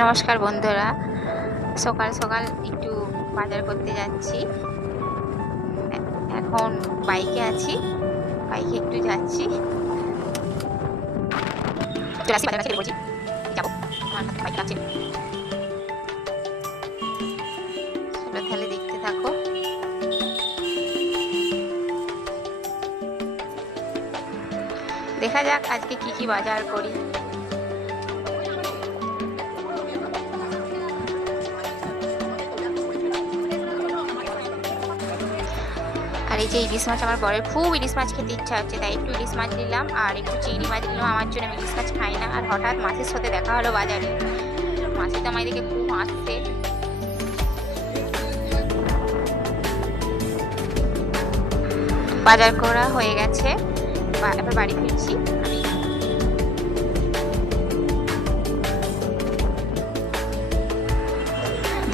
নমস্কার বন্ধুরা, সকাল সকাল একটু বাজার করতে যাচ্ছি। এখন বাইকে আছি, বাইকে একটু যাচ্ছি। তাহলে দেখতে থাকো। দেখা যাক আজকে কি কি বাজার করি। আর এই যে ইলিশ মাছ, আমার বরের খুব ইলিশ মাছ খেতে ইচ্ছা হচ্ছে, তাই একটু ইলিশ মাছ নিলাম আর একটু চিংড়ি মাছ নিলাম আমার জন্য। আমি ইলিশ মাছ খাই না। আর হঠাৎ মাছের সাথে দেখা হলো বাজারে। মাছের দাম এদিকে খুব আসছে। বাজার করা হয়ে গেছে, এবার বাড়ি ফিরছি আমি।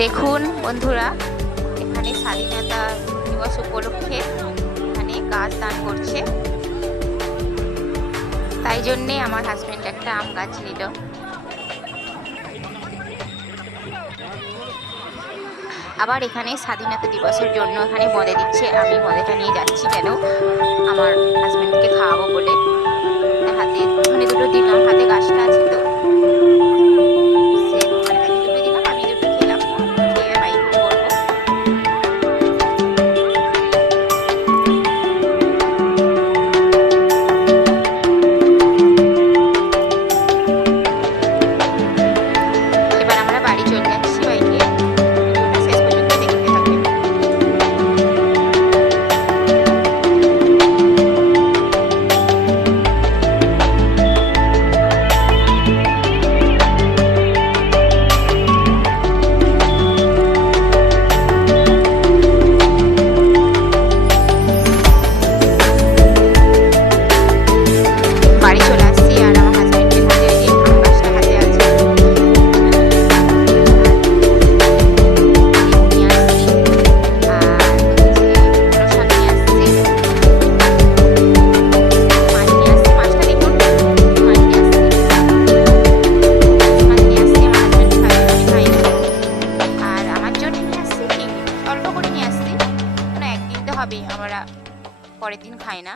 দেখুন বন্ধুরা, এখানে স্বাধীনতা দিবস উপলক্ষে এখানে গাছ দান করছে, তাই জন্যে আমার হাজবেন্ড একটা আম গাছ নিল। আবার এখানে স্বাধীনতা দিবসের জন্য এখানে মদে দিচ্ছে। আমি মদেটা নিয়ে যাচ্ছি কেন, আমার হাজবেন্ডকে খাওয়াবো বলে। হাতে মানে দুটো দিলাম, হাতে গাছটা আছে তো, আমরা পরের দিন খাই না।